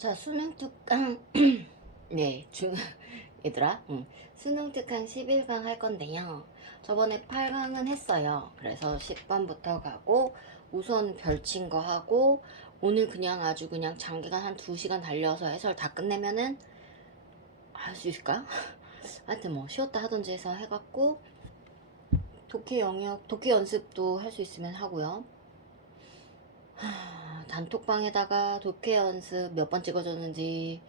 자, 수능 특강 네, 얘들아, 수능 특강 11강 할 건데요. 저번에 8강은 했어요. 그래서 10번부터 가고 우선 별친 거 하고 오늘 그냥 아주 그냥 장기간 한 2시간 달려서 해설 다 끝내면은 할 수 있을까? 하여튼 뭐 쉬었다 하던지 해서 해갖고 독해 영역, 독해 연습도 할 수 있으면 하고요. 단톡방에다가 독해 연습 몇 번 찍어줬는지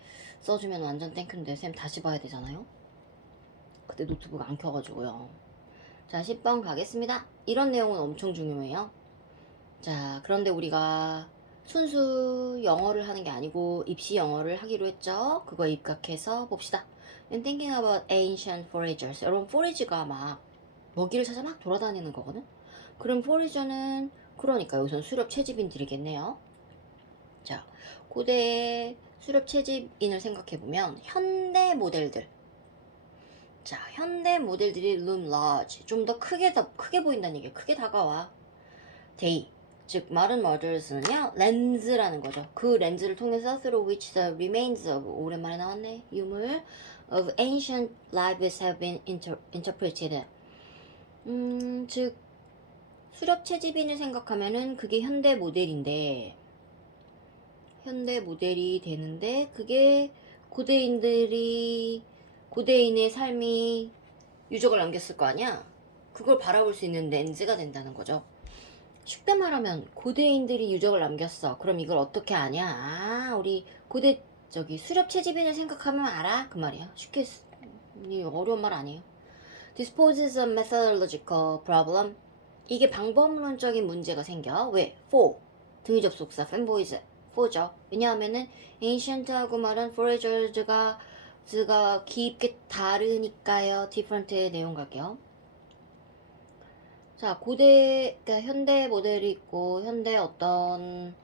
써주면 완전 땡큐인데 쌤 다시 봐야 되잖아요. 그때 노트북 안 켜가지고요. 자, 10번 가겠습니다. 이런 내용은 엄청 중요해요. 자, 그런데 우리가 순수 영어를 하는 게 아니고 입시 영어를 하기로 했죠. 그거 입각해서 봅시다. I'm thinking about ancient foragers. 여러분, forage가 막 먹이를 찾아 막 돌아다니는 거거든. 그럼 forager는 그러니까 여기선 수렵 채집인들이겠네요. 자, 고대 수렵 채집인을 생각해보면 현대 모델들. 자, 현대 모델들이 loom large. 좀 더 크게 보인다는 얘기예요. 크게 다가와. they. 즉, modern moders는요, 렌즈라는 거죠. 그 렌즈를 통해서 through which the remains of, 오랜만에 나왔네, 유물, of ancient lives have been interpreted. 즉, 수렵 채집인을 생각하면은 그게 현대 모델인데, 현대 모델이 되는데 그게 고대인의 삶이 유적을 남겼을 거 아니야. 그걸 바라볼 수 있는 렌즈가 된다는 거죠. 쉽게 말하면 고대인들이 유적을 남겼어. 그럼 이걸 어떻게 아냐? 우리 고대 수렵 채집인을 생각하면 알아? 그 말이야. 쉽게 어려운 말 아니에요. Disposes a methodological problem. 이게 방법론적인 문제가 생겨. 왜? For 등위 접속사 fanboys for죠. 왜냐하면은 ancient하고 말한 foragers가 깊게 다르니까요. different의 내용 갈게요. 자, 그러니까 현대 모델이 있고 현대 어떤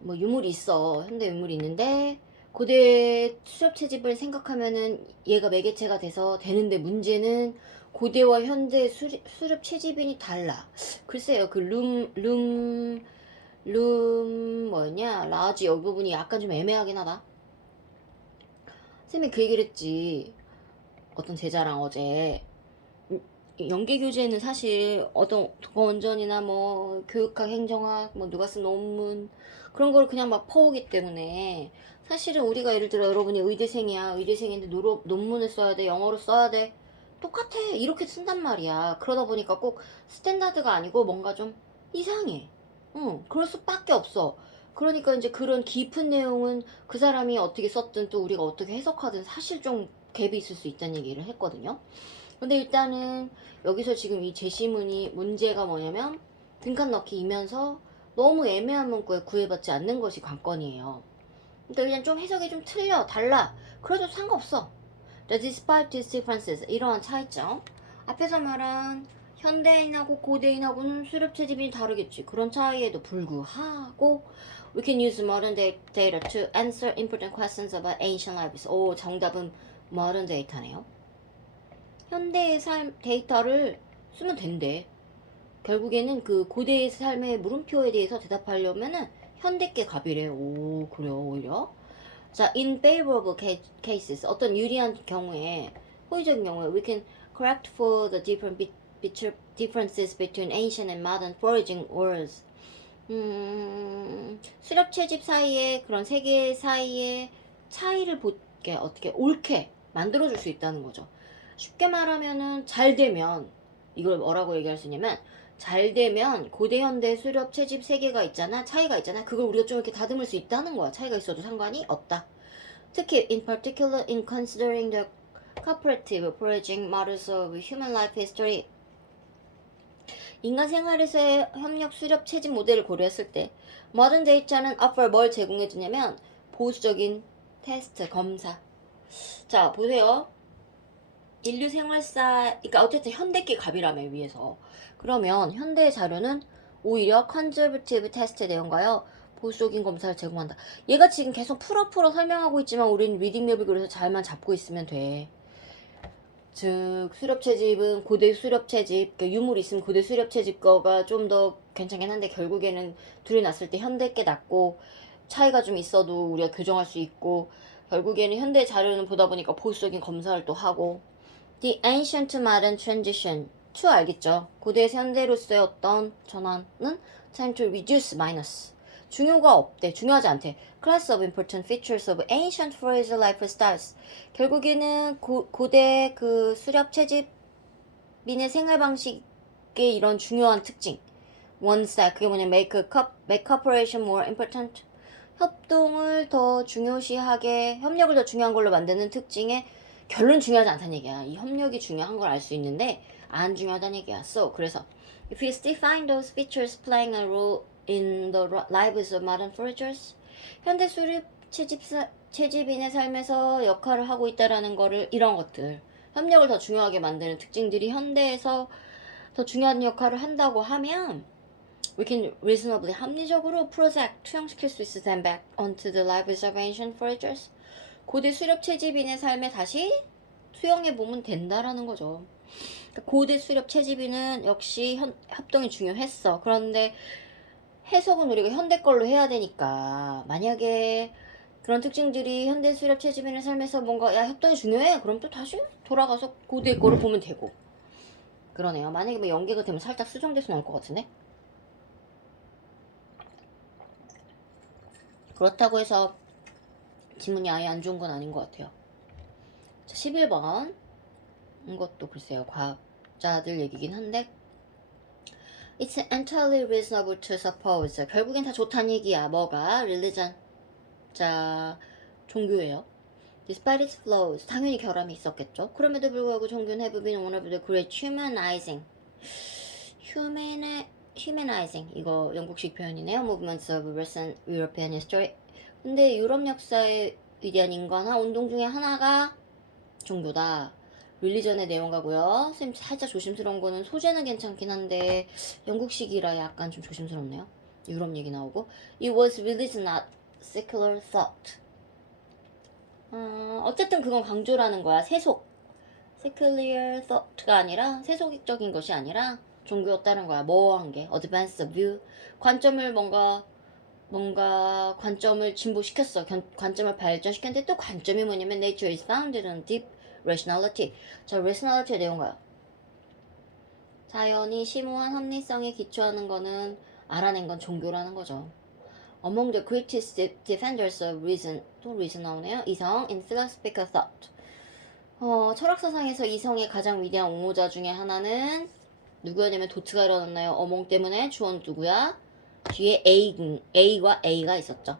뭐 유물이 있어. 현대 유물이 있는데 고대 수렵 채집을 생각하면은 얘가 매개체가 돼서 되는데 문제는 고대와 현대 수렵 채집인이 달라. 글쎄요, 그 뭐였냐? 라지 여기 부분이 약간 좀 애매하긴 하다. 쌤이 그 얘기를 했지. 어떤 제자랑 어제. 연계 교재는 사실 어떤 원전이나 뭐 교육학, 행정학, 뭐 누가 쓴 논문 그런 걸 그냥 막 퍼오기 때문에 사실은 우리가 예를 들어 여러분이 의대생인데 논문을 써야 돼, 영어로 써야 돼, 똑같아 이렇게 쓴단 말이야. 그러다 보니까 꼭 스탠다드가 아니고 뭔가 좀 이상해. 그럴 수밖에 없어. 그러니까 이제 그런 깊은 내용은 그 사람이 어떻게 썼든 또 우리가 어떻게 해석하든 사실 좀 갭이 있을 수 있다는 얘기를 했거든요. 근데 일단은 여기서 지금 이 제시문이 문제가 뭐냐면 등칸 넣기이면서 너무 애매한 문구에 구애받지 않는 것이 관건이에요. 그러니까 그냥 좀 해석이 좀 달라. 그래도 상관없어. Despite these differences, 이러한 차이점. 앞에서 말한 현대인하고 고대인하고는 수렵 채집이 다르겠지. 그런 차이에도 불구하고 we can use modern data to answer important questions about ancient lives. 오, 정답은 modern data네요. 현대의 삶 데이터를 쓰면 된대. 결국에는 그 고대의 삶의 물음표에 대해서 대답하려면은 현대께 갑이래. 오, 그래요, 오히려. 자, in favorable cases, 어떤 유리한 경우에, 호의적인 경우에, we can correct for the differences between ancient and modern foraging words. 수렵 채집 사이에, 그런 세계 사이에 차이를 어떻게 옳게 만들어줄 수 있다는 거죠. 쉽게 말하면은 잘 되면 이걸 뭐라고 얘기할 수 있냐면 잘 되면 고대 현대 수렵 채집 세계가 있잖아, 차이가 있잖아. 그걸 우리가 좀 이렇게 다듬을 수 있다는 거야. 차이가 있어도 상관이 없다. 특히 in particular in considering the cooperative foraging models of human life history. 인간 생활에서의 협력 수렵 채집 모델을 고려했을 때 modern data는 offer 뭘 제공해 주냐면 보수적인 테스트 검사. 자, 보세요. 인류 생활사, 그러니까 어쨌든 현대계 갑이라며 위에서. 그러면 현대 자료는 오히려 컨저버티브 테스트에 대한가요? 보수적인 검사를 제공한다. 얘가 지금 계속 풀어 설명하고 있지만 우린 리딩 맵을 그래서 잘만 잡고 있으면 돼. 즉 수렵 채집은 고대 수렵 채집, 그러니까 유물이 있으면 고대 수렵 채집 거가 좀 더 괜찮긴 한데 결국에는 둘이 났을 때 현대 게 낫고 차이가 좀 있어도 우리가 교정할 수 있고, 결국에는 현대 자료는 보다 보니까 보수적인 검사를 또 하고. The ancient to modern transition. to 알겠죠? 고대에서 현대로서의 어떤 전환은 time to reduce minus. 중요가 없대. 중요하지 않대. Class of important features of ancient Freudian lifestyles. 결국에는 고대 그 수렵 채집인의 생활 방식의 이런 중요한 특징. One step. 그게 뭐냐? make cooperation more important. 협동을 더 중요시하게, 협력을 더 중요한 걸로 만드는 특징에 결론 중요하지 않다는 얘기야. 이 협력이 중요한 걸 알 수 있는데 안 중요하다는 얘기야. So 그래서 if you still find those features playing a role in the lives of modern foragers, 현대 수립 채집인의 삶에서 역할을 하고 있다라는 거를, 이런 것들, 협력을 더 중요하게 만드는 특징들이 현대에서 더 중요한 역할을 한다고 하면 we can reasonably 합리적으로 project 투영시킬 수 있을 them back onto the lives of ancient foragers. 고대 수렵 채집인의 삶에 다시 투영해 보면 된다라는 거죠. 고대 수렵 채집인은 역시 협동이 중요했어. 그런데 해석은 우리가 현대 걸로 해야 되니까, 만약에 그런 특징들이 현대 수렵 채집인의 삶에서 뭔가 야 협동이 중요해, 그럼 또 다시 돌아가서 고대 거를 보면 되고. 그러네요. 만약에 뭐 연계가 되면 살짝 수정돼서 나올 것 같은데. 그렇다고 해서 지문이 아예 안 좋은 건 아닌 것 같아요. 자, 11번. 이것도 글쎄요, 과학자들 얘기긴 한데, It's entirely reasonable to suppose. 결국엔 다 좋다는 얘기야. 뭐가? religion. 자, 종교예요. Despite its flaws. 당연히 결함이 있었겠죠. 그럼에도 불구하고 종교는 have been one of the great humanizing. 이거 영국식 표현이네요. Movements of recent European history. 근데 유럽 역사의 위대한 인간화 운동 중에 하나가 종교다. 릴리전의 내용가고요. 선생님 살짝 조심스러운 거는 소재는 괜찮긴 한데 영국식이라 약간 좀 조심스럽네요. 유럽 얘기 나오고. It was religion, not secular thought. 어쨌든 그건 강조라는 거야. 세속. secular thought가 아니라, 세속적인 것이 아니라 종교였다는 거야. 뭐한 게. advanced view. 관점을 뭔가 관점을 진보시켰어. 관점을 발전시켰는데, 또 관점이 뭐냐면 nature is founded on deep rationality. 자, rationality의 내용가요. 자연이 심오한 합리성에 기초하는 거는, 알아낸 건 종교라는 거죠. Among the greatest defenders of reason, 또 reason 나오네요. 이성 in philosophical thought. 철학사상에서 이성의 가장 위대한 옹호자 중에 하나는 누구였냐면 도트가 일어났나요? 어몽 때문에 주어는 누구야? 뒤에 A과 A가 있었죠.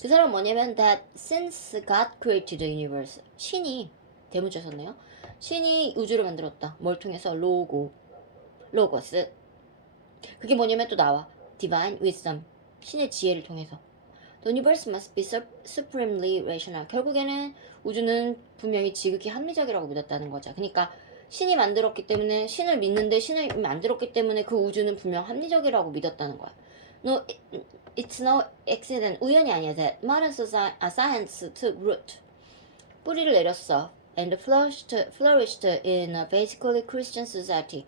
그 사람은 뭐냐면 that since God created the universe, 신이 대문자 썼네요. 신이 우주를 만들었다. 뭘 통해서? 로고스. 그게 뭐냐면 또 나와. divine wisdom, 신의 지혜를 통해서. The universe must be supremely rational. 결국에는 우주는 분명히 지극히 합리적이라고 믿었다는 거죠. 그러니까 신이 만들었기 때문에, 신을 믿는데 신을 만들었기 때문에 그 우주는 분명 합리적이라고 믿었다는 거야. No, it's no accident. 우연이 아니야. That modern science took root. 뿌리를 내렸어. And flourished in a basically Christian society.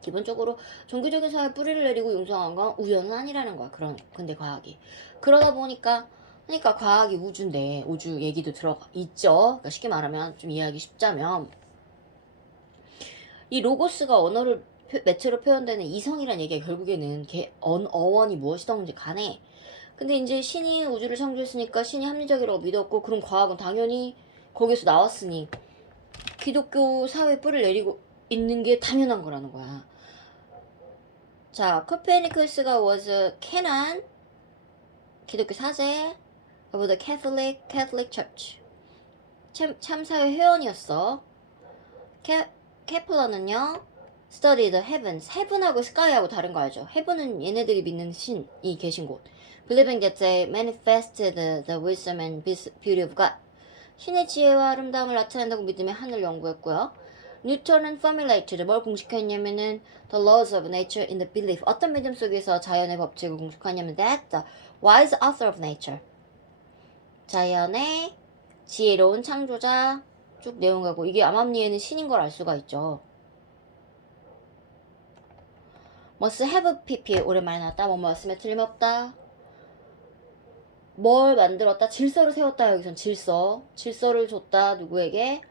기본적으로 종교적인 사회에 뿌리를 내리고 융성한 건 우연은 아니라는 거야. 근데 과학이. 그러다 보니까, 그러니까 과학이 우주인데, 우주 얘기도 들어가 있죠. 그러니까 쉽게 말하면, 좀 이해하기 쉽자면, 이 로고스가 언어를 매체로 표현되는 이성이란 얘기가 결국에는 어원이 무엇이든지 간에, 근데 이제 신이 우주를 창조했으니까 신이 합리적이라고 믿었고, 그럼 과학은 당연히 거기서 나왔으니 기독교 사회에 뿌리를 내리고 있는 게 당연한 거라는 거야. 자, 코페르니쿠스가 was a canon, 기독교 사제 of the Catholic Church. 참사회 회원이었어. 케플러는요, study the heavens. heaven하고 sky하고 다른 거 알죠? heaven은 얘네들이 믿는 신이 계신 곳. believing that they manifested the wisdom and beauty of God. 신의 지혜와 아름다움을 나타낸다고 믿음의 하늘 연구했고요. 뉴턴은 formulated, 뭘 공식화했냐면은 the laws of nature in the belief. 어떤 믿음 속에서 자연의 법칙을 공식화했냐면 that the wise author of nature. 자연의 지혜로운 창조자, 쭉 내용 가고, 이게 암암리에는 신인 걸 알 수가 있죠. must have pp 오랜만에 나왔다. 뭐뭐 였으면 틀림없다. 뭘 만들었다? 질서를 세웠다. 여기선 질서를 줬다. 누구에게?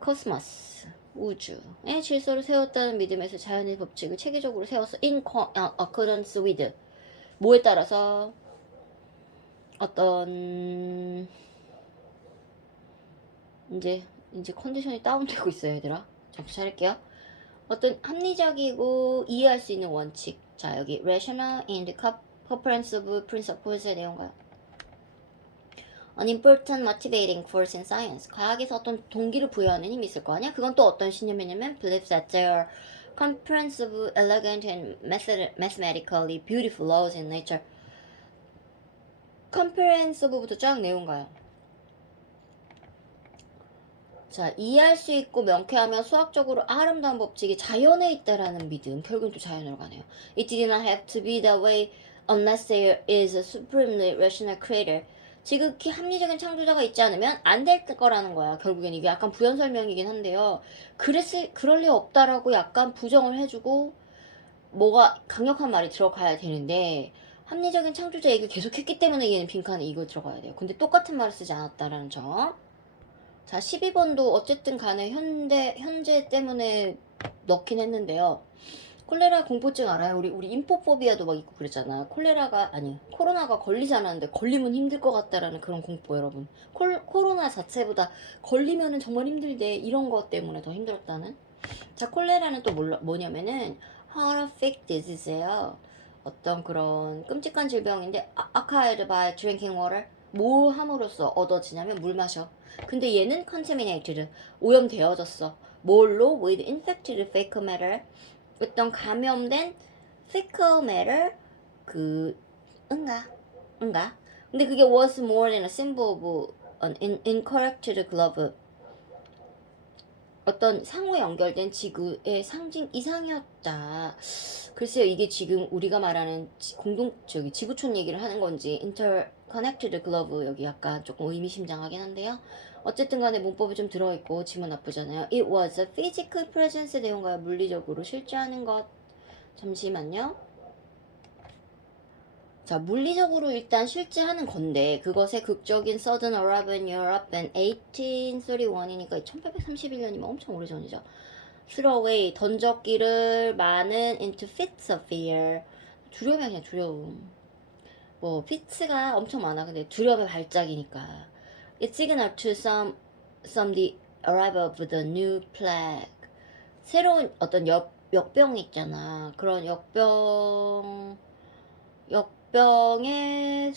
코스모스, 우주의 질서를 세웠다는 믿음에서 자연의 법칙을 체계적으로 세웠어. In accordance with. 뭐에 따라서? 어떤 이제 컨디션이 다운되고 있어요, 얘들아. 정신 차릴게요. 어떤 합리적이고 이해할 수 있는 원칙. 자, 여기 rational and comprehensive principles의 내용가요. An important motivating force in science. 과학에서 어떤 동기를 부여하는 힘이 있을 거 아니야? 그건 또 어떤 신념이냐면 believe that there are comprehensive, elegant and mathematically beautiful laws in nature. comprehensive부터 쫙 내용가요. 자, 이해할 수 있고 명쾌하며 수학적으로 아름다운 법칙이 자연에 있다라는 믿음. 결국은 또 자연으로 가네요. It did not have to be that way unless there is a supremely rational creator. 지극히 합리적인 창조자가 있지 않으면 안 될 거라는 거야. 결국엔 이게 약간 부연 설명이긴 한데요. 그럴 리 없다라고 약간 부정을 해주고 뭐가 강력한 말이 들어가야 되는데 합리적인 창조자 얘기를 계속 했기 때문에 얘는 빈칸에 이거 들어가야 돼요. 근데 똑같은 말을 쓰지 않았다라는 점. 자, 12번도 어쨌든 간에 현재 때문에 넣긴 했는데요. 콜레라 공포증 알아요? 우리 인포포비아도 막 있고 그랬잖아. 코로나가 걸리지 않았는데 걸리면 힘들 것 같다라는 그런 공포, 여러분. 코로나 자체보다 걸리면은 정말 힘들대. 이런 것 때문에 더 힘들었다는. 자, 콜레라는 또 뭐냐면은 horrific disease예요. 어떤 그런 끔찍한 질병인데 acquired by drinking water. 뭐 함으로써 얻어지냐면 물 마셔. 근데 얘는 contaminated, 오염되어졌어. 뭘로? with infected fecal matter. 어떤 감염된 fecal matter, 그 응가. 근데 그게 was more than a symbol of an incorrected glove. 어떤 상호 연결된 지구의 상징 이상이었다. 글쎄요, 이게 지금 우리가 말하는 지구촌 얘기를 하는 건지 interconnected glove, 여기 약간 조금 의미심장하긴 한데요. 어쨌든 간에 문법이 좀 들어있고 지문 나쁘잖아요. It was a physical presence 내용과요. 물리적으로 실제하는 것. 잠시만요. 자, 물리적으로 일단 실제하는 건데 그것의 극적인 sudden arrival in Europe in 1831이니까 1831년이면 엄청 오래전이죠. throw away, 던졌기를 많은 into fits of fear. 두려움이 그냥 두려움. 뭐 fits가 엄청 많아. 근데 두려움의 발작이니까. It signaled to some the arrival of the new plague. 새로운 어떤 역병 있잖아. 그런 역병의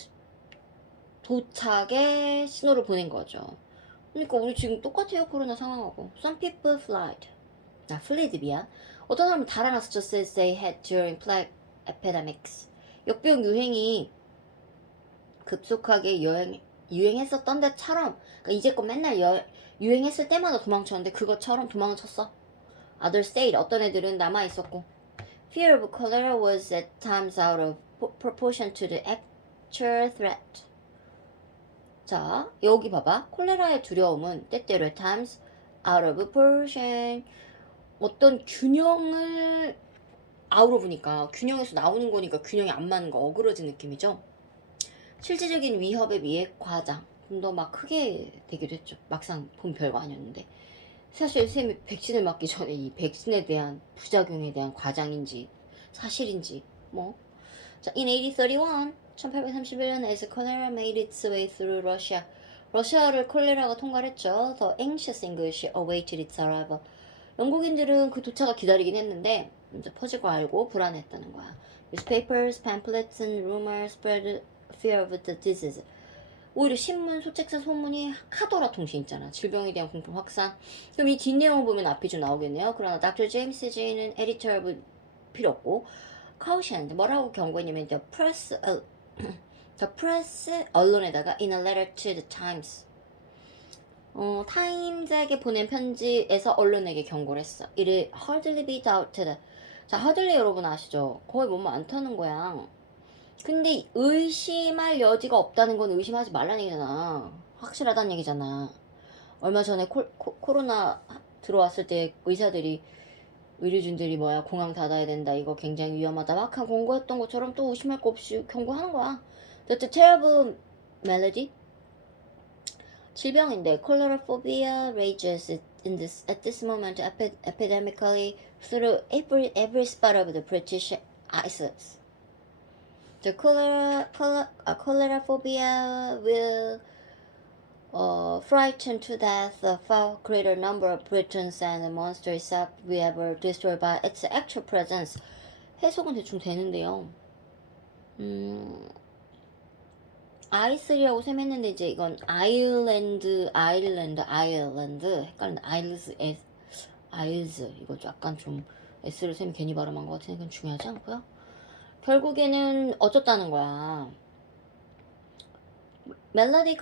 도착의 신호를 보낸 거죠. 그러니까 우리 지금 똑같아요. 코로나 상황하고. Some people fled 미안. 어떤 사람은 달아났어. Just as they had during plague epidemics. 역병 유행이 급속하게 유행했었던 데처럼, 그러니까 이제껏 맨날 유행했을 때마다 도망쳤는데 그것처럼 도망쳤어. Other stayed. 어떤 애들은 남아있었고. Fear of cholera was at times out of proportion to the actual threat. 자, 여기 봐봐. 콜레라의 두려움은 때때로 at times out of proportion. 어떤 균형을 out of니까 균형에서 나오는 거니까 균형이 안 맞는 거, 어그러진 느낌이죠. 실질적인 위협에 비해 과장. 좀 더 막 크게 되기도 했죠. 막상 보면 별거 아니었는데. 사실 쌤이 백신을 맞기 전에 이 백신에 대한 부작용에 대한 과장인지 사실인지 뭐. 자, in 1831, 1831년 as cholera made its way through Russia. 러시아를 콜레라가 통과를 했죠. The anxious English awaited its arrival. 영국인들은 그 도착을 기다리긴 했는데 이제 퍼질 거 알고 불안했다는 거야. Newspapers, pamphlets, and rumors spread fear of the disease. 오히려 신문, 소책사 소문이 카더라 통신 있잖아. 질병에 대한 공포 확산. 그럼 이 뒷내용을 보면 앞이 좀 나오겠네요. 그러나 Dr. James G는 에디터 필요 없고 cautioned, 뭐라고 경고했냐면 the press 언론에다가 in a letter to the Times. 타임즈에게 보낸 편지에서 언론에게 경고를 했어. It hardly be doubted. 자, hardly 여러분 아시죠? 거의 뭐뭐 안 타는 거야. 근데 의심할 여지가 없다는 건 의심하지 말라는 얘기잖아. 확실하다는 얘기잖아. 얼마 전에 코로나 들어왔을 때 의료진들이 공항 닫아야 된다, 이거 굉장히 위험하다 막 경고했던 것처럼 또 의심할 거 없이 경고하는 거야. The terrible melody. 질병인데 choleraphobia rages at this moment epidemically through every spot of the British isles. The choleraphobia will frighten to death a far greater number of Britons than the monster itself we ever destroyed by its actual presence. 해석은 대충 되는데요. 아이슬이라고 셈했는데 이제 이건 아일랜드 헷갈린다. 아일즈 이거 약간 좀 S를 셈이 괜히 발음한 것 같으니까 그건 중요하지 않고요. 결국에는 어쩌다는 거야. 멜로디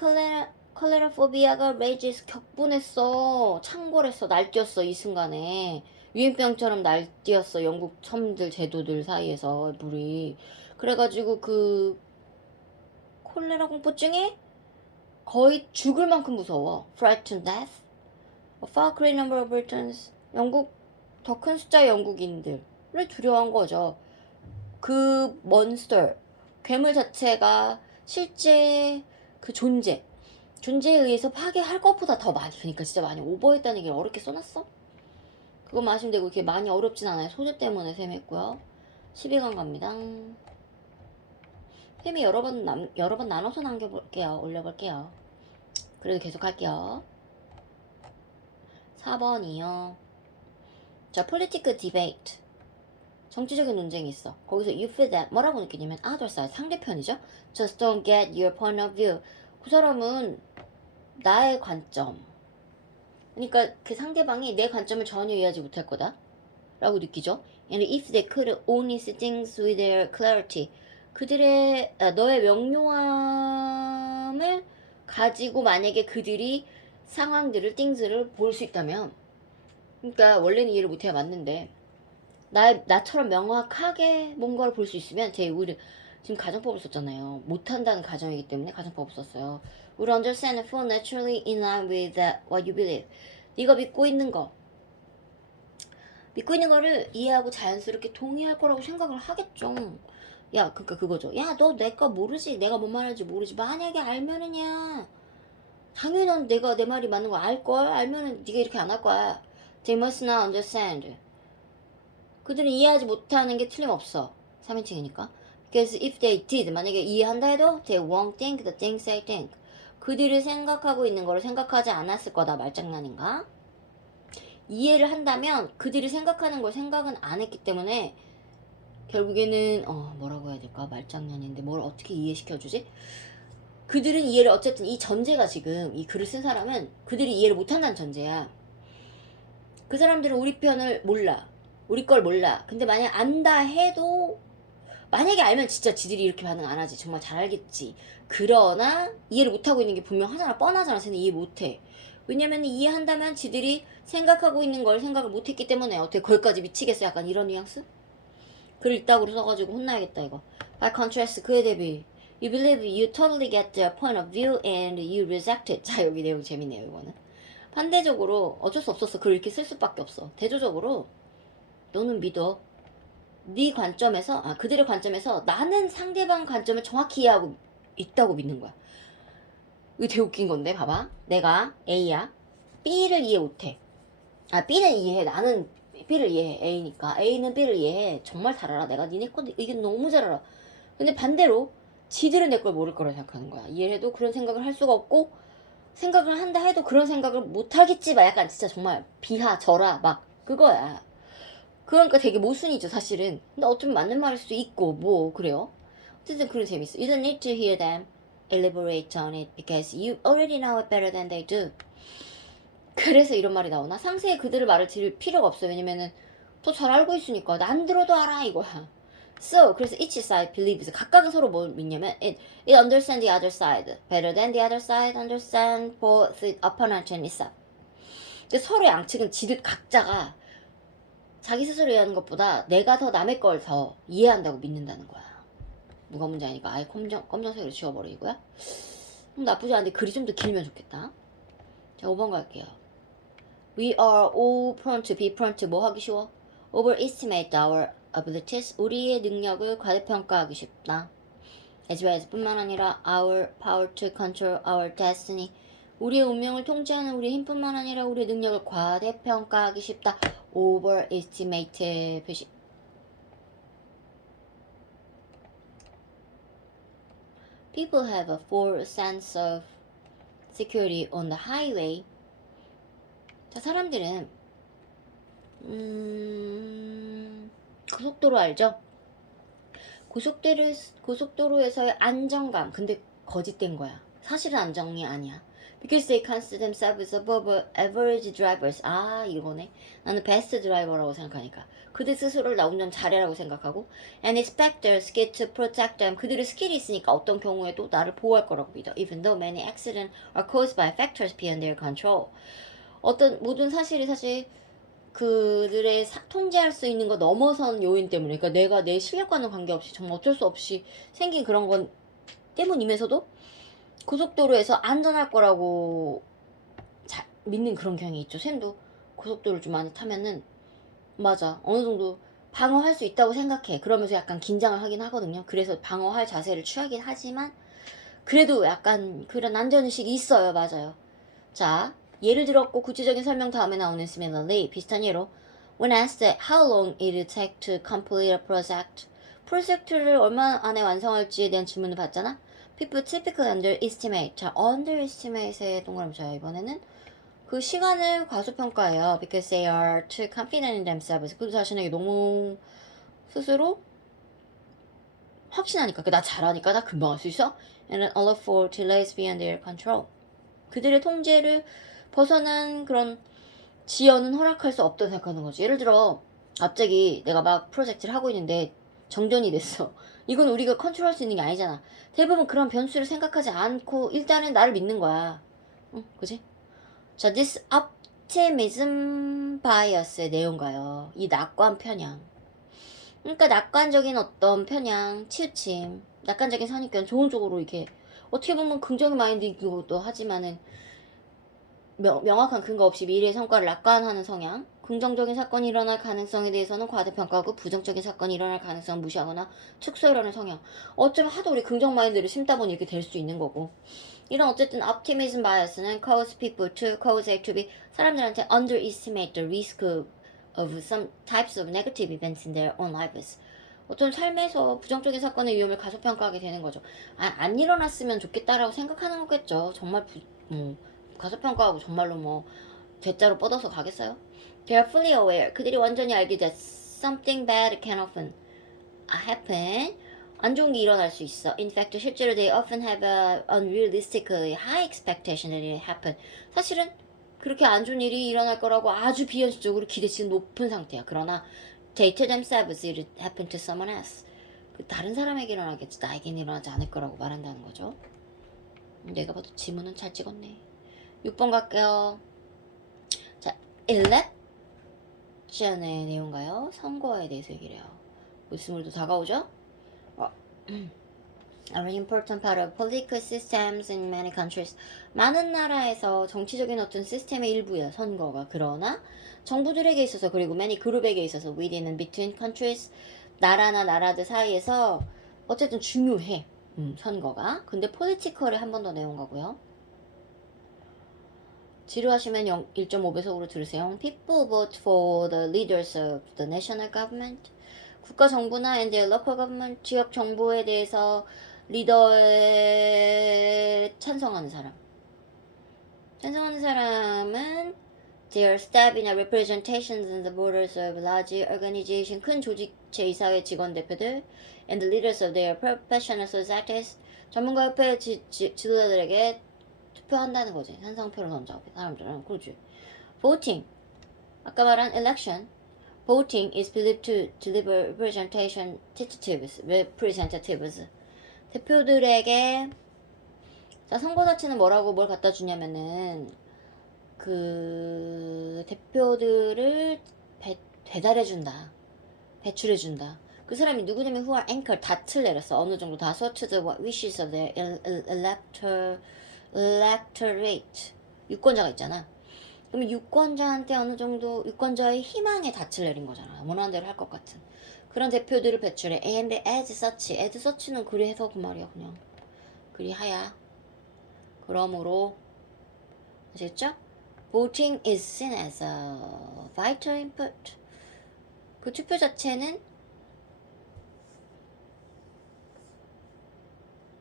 콜레라포비아가 레이지에서 격분했어. 창궐했어. 날뛰었어. 이 순간에. 유행병처럼 날뛰었어. 영국 첨들 제도들 사이에서 물이. 그래가지고 그 콜레라 공포증이 거의 죽을 만큼 무서워. Frightened death. A far greater number of Britons. 영국 더 큰 숫자의 영국인들을 두려워한 거죠. 그 몬스터 괴물 자체가 실제 그 존재에 의해서 파괴할 것보다 더 많이, 그러니까 진짜 많이 오버했다는 얘기를 어렵게 써놨어? 그것만 아시면 되고 이렇게 많이 어렵진 않아요. 소재 때문에 셈 했고요. 12강 갑니다. 셈이 여러 번 나눠서 남겨볼게요. 올려볼게요. 그래도 계속 할게요. 4번이요. 자, political debate. 정치적인 논쟁이 있어. 거기서 you feel that 뭐라고 느끼냐면 other side, 상대편이죠. Just don't get your point of view. 그 사람은 나의 관점. 그러니까 그 상대방이 내 관점을 전혀 이해하지 못할 거다. 라고 느끼죠. And if they could only see things with their clarity. 그들의 너의 명료함을 가지고 만약에 그들이 상황들을 things를 볼 수 있다면, 그러니까 원래는 이해를 못해야 맞는데 나처럼 명확하게 뭔가를 볼 수 있으면 우리 지금 가정법을 썼잖아요. 못한다는 가정이기 때문에 가정법을 썼어요. Would understand and fall naturally in line with what you believe. 네가 믿고 있는 거를 이해하고 자연스럽게 동의할 거라고 생각을 하겠죠. 야, 그러니까 그거죠. 야, 너 내 거 모르지? 내가 뭔 말하는지 모르지? 만약에 알면은야, 당연히 넌 내가 내 말이 맞는 거 알걸? 알면은 네가 이렇게 안 할 거야. They must not understand. 그들은 이해하지 못하는 게 틀림없어. 3인칭이니까. Because if they did, 만약에 이해한다 해도 they won't think the things they think. 그들이 생각하고 있는 거를 생각하지 않았을 거다. 말장난인가? 이해를 한다면 그들이 생각하는 걸 생각은 안 했기 때문에 결국에는 뭐라고 해야 될까? 말장난인데 뭘 어떻게 이해시켜주지? 그들은 이해를 어쨌든 이 전제가 지금 이 글을 쓴 사람은 그들이 이해를 못한다는 전제야. 그 사람들은 우리 편을 몰라. 우리 걸 몰라. 근데 만약 안다 해도 만약에 알면 진짜 지들이 이렇게 반응 안 하지. 정말 잘 알겠지. 그러나 이해를 못하고 있는 게 분명하잖아. 뻔하잖아. 쟤는 이해 못해. 왜냐면 이해한다면 지들이 생각하고 있는 걸 생각을 못했기 때문에 어떻게 거기까지 미치겠어. 약간 이런 뉘앙스? 글 이따구로 써가지고 혼나야겠다 이거. By contrast, 그에 대비 You believe you totally get their point of view and you reject it. 자, 여기 내용 재밌네요 이거는. 반대적으로 어쩔 수 없었어. 글을 이렇게 쓸 수밖에 없어. 대조적으로 너는 믿어. 네 관점에서, 그들의 관점에서 나는 상대방 관점을 정확히 이해하고 있다고 믿는 거야. 이거 되게 웃긴 건데, 봐봐. 내가 A야. B를 이해 못해. B는 이해해. 나는 B를 이해해. A니까. A는 B를 이해해. 정말 잘 알아. 내가 니네 거 이게 너무 잘 알아. 근데 반대로 지들은 내 걸 모를 거라 생각하는 거야. 이해해도 그런 생각을 할 수가 없고, 생각을 한다 해도 그런 생각을 못 하겠지. 막 약간 진짜 정말 비하, 절하, 막 그거야. 그러니까 되게 모순이죠, 사실은. 근데 어쩌면 맞는 말일 수도 있고, 뭐, 그래요. 어쨌든 그런 재밌어. You don't need to hear them elaborate on it because you already know it better than they do. 그래서 이런 말이 나오나? 상세히 그들의 말을 들을 필요가 없어. 왜냐면은 더 잘 알고 있으니까. 난 들어도 알아, 이거야. So, 그래서 each side believes. 각각은 서로 뭘 믿냐면 it understands the other side better than the other side understand both the opponent and itself. 근데 서로 양측은 지들 각자가 자기 스스로 이해하는 것보다 내가 더 남의 걸 더 이해한다고 믿는다는 거야. 누가 문제 아니까 아예 검정색으로 지워버리고요. 나쁘지 않은데 글이 좀 더 길면 좋겠다. 자, 5번 갈게요. We are all prone to be prone to 뭐 하기 쉬워? Overestimate our abilities. 우리의 능력을 과대평가하기 쉽다. as well as 뿐만 아니라 our power to control our destiny. 우리의 운명을 통제하는 우리의 힘뿐만 아니라 우리의 능력을 과대평가하기 쉽다. overestimate 표시. People have a false sense of security on the highway. 자, 사람들은 고속도로 알죠? 고속도로에서의 안정감. 근데 거짓된 거야. 사실은 안정이 아니야. Because they consider themselves above average drivers. 아, 이거네. 나는 best driver라고 생각하니까. 그들 스스로를 나 운전 잘해라고 생각하고, and expect their skill to protect them. 그들의 스킬이 있으니까 어떤 경우에도 나를 보호할 거라고 믿어. Even though many accidents are caused by factors beyond their control. 어떤 모든 사실이 사실 그들의 통제할 수 있는 거 넘어선 요인 때문에, 그러니까 내가 내 실력과는 관계없이 정말 어쩔 수 없이 생긴 그런 건 때문이면서도 고속도로에서 안전할 거라고 믿는 그런 경향이 있죠. 쌤도 고속도로를 좀 많이 타면은 맞아, 어느 정도 방어할 수 있다고 생각해. 그러면서 약간 긴장을 하긴 하거든요. 그래서 방어할 자세를 취하긴 하지만 그래도 약간 그런 안전의식이 있어요. 맞아요. 자, 예를 들었고 구체적인 설명 다음에 나오는 similarly 비슷한 예로 when asked how long it would take to complete a project, 프로젝트를 얼마 안에 완성할지에 대한 질문을 받잖아. People typically underestimate. 자, underestimate에 동그라미 쳐요. 이번에는 그 시간을 과소평가해요. Because they are too confident in themselves. 그 자신에게 너무 스스로 확신하니까, 나 잘하니까 나 금방 할 수 있어. And allow for delays beyond their control. 그들의 통제를 벗어난 그런 지연은 허락할 수 없다고 생각하는 거지. 예를 들어 갑자기 내가 막 프로젝트를 하고 있는데 정전이 됐어. 이건 우리가 컨트롤할 수 있는 게 아니잖아. 대부분 그런 변수를 생각하지 않고 일단은 나를 믿는 거야. 응, 그지? 자, this optimism bias의 내용가요. 이 낙관 편향. 그러니까 낙관적인 어떤 편향, 치우침, 낙관적인 선입견, 좋은 쪽으로 이렇게 어떻게 보면 긍정의 마인드이기도 하지만은 명확한 근거 없이 미래의 성과를 낙관하는 성향, 긍정적인 사건이 일어날 가능성에 대해서는 과대평가하고 부정적인 사건이 일어날 가능성을 무시하거나 축소하려는 성향. 어쩌면 하도 우리 긍정 마인드를 심다 보니 이렇게 될 수 있는 거고. 이런 어쨌든 optimism bias는 cause people to cause it to be 사람들한테 underestimate the risk of some types of negative events in their own lives. 어떤 삶에서 부정적인 사건의 위험을 가소평가하게 되는 거죠. 안 일어났으면 좋겠다라고 생각하는 거겠죠. 정말 가소평가하고 정말로 뭐 대자로 뻗어서 가겠어요? They are fully aware. 그들이 완전히 알게 that something bad can often happen. 안 좋은 게 일어날 수 있어. In fact, 실제로 they often have a unrealistically high expectation that it happen. 사실은 그렇게 안 좋은 일이 일어날 거라고 아주 비현실적으로 기대치는 높은 상태야. 그러나 they tell themselves it happened to someone else. 그 다른 사람에게 일어나겠지. 나에겐 일어나지 않을 거라고 말한다는 거죠. 내가 봐도 지문은 잘 찍었네. 6번 갈게요. 자, election의 내용가요? 선거에 대해서 얘기를 해요. 올스물도 다가오죠? A very important part of political systems in many countries. 많은 나라에서 정치적인 어떤 시스템의 일부야, 선거가. 그러나 정부들에게 있어서, 그리고 many 그룹에게 있어서 within and between countries, 나라나 나라들 사이에서 어쨌든 중요해. 선거가. 근데 political을 한 번 더 내온 거고요. 지루하시면 1.5배속으로 들으세요. People vote for the leaders of the national government. 국가 정부나 and their local government, 지역 정부에 대해서 리더에 찬성하는 사람. 찬성하는 사람은 their staff in representations in the borders of large organization, 큰 조직 제2사회 직원 대표들 and the leaders of their professional societies, 전문가협회 지도자들에게 투표한다는 거지. 찬성표를 던져 사람들은. 그렇지. voting, 아까 말한 election, voting is believed to deliver representatives. 대표들에게, 자, 선거 자체는 뭐라고 뭘 갖다 주냐면은 그 대표들을 배달해준다, 배출해준다. 그 사람이 누구냐면 who are anchor, 닻을 내렸어. 어느 정도 다 such the wishes of the electorate. 유권자가 있잖아. 그러면 유권자한테 어느 정도 유권자의 희망에 닻을 내린 거잖아. 원하는 대로 할 것 같은. 그런 대표들을 배출해. And as such. as such는 그래서 그 말이야 그냥. 그리하야. 그러므로 아시겠죠? Voting is seen as a vital input. 그 투표 자체는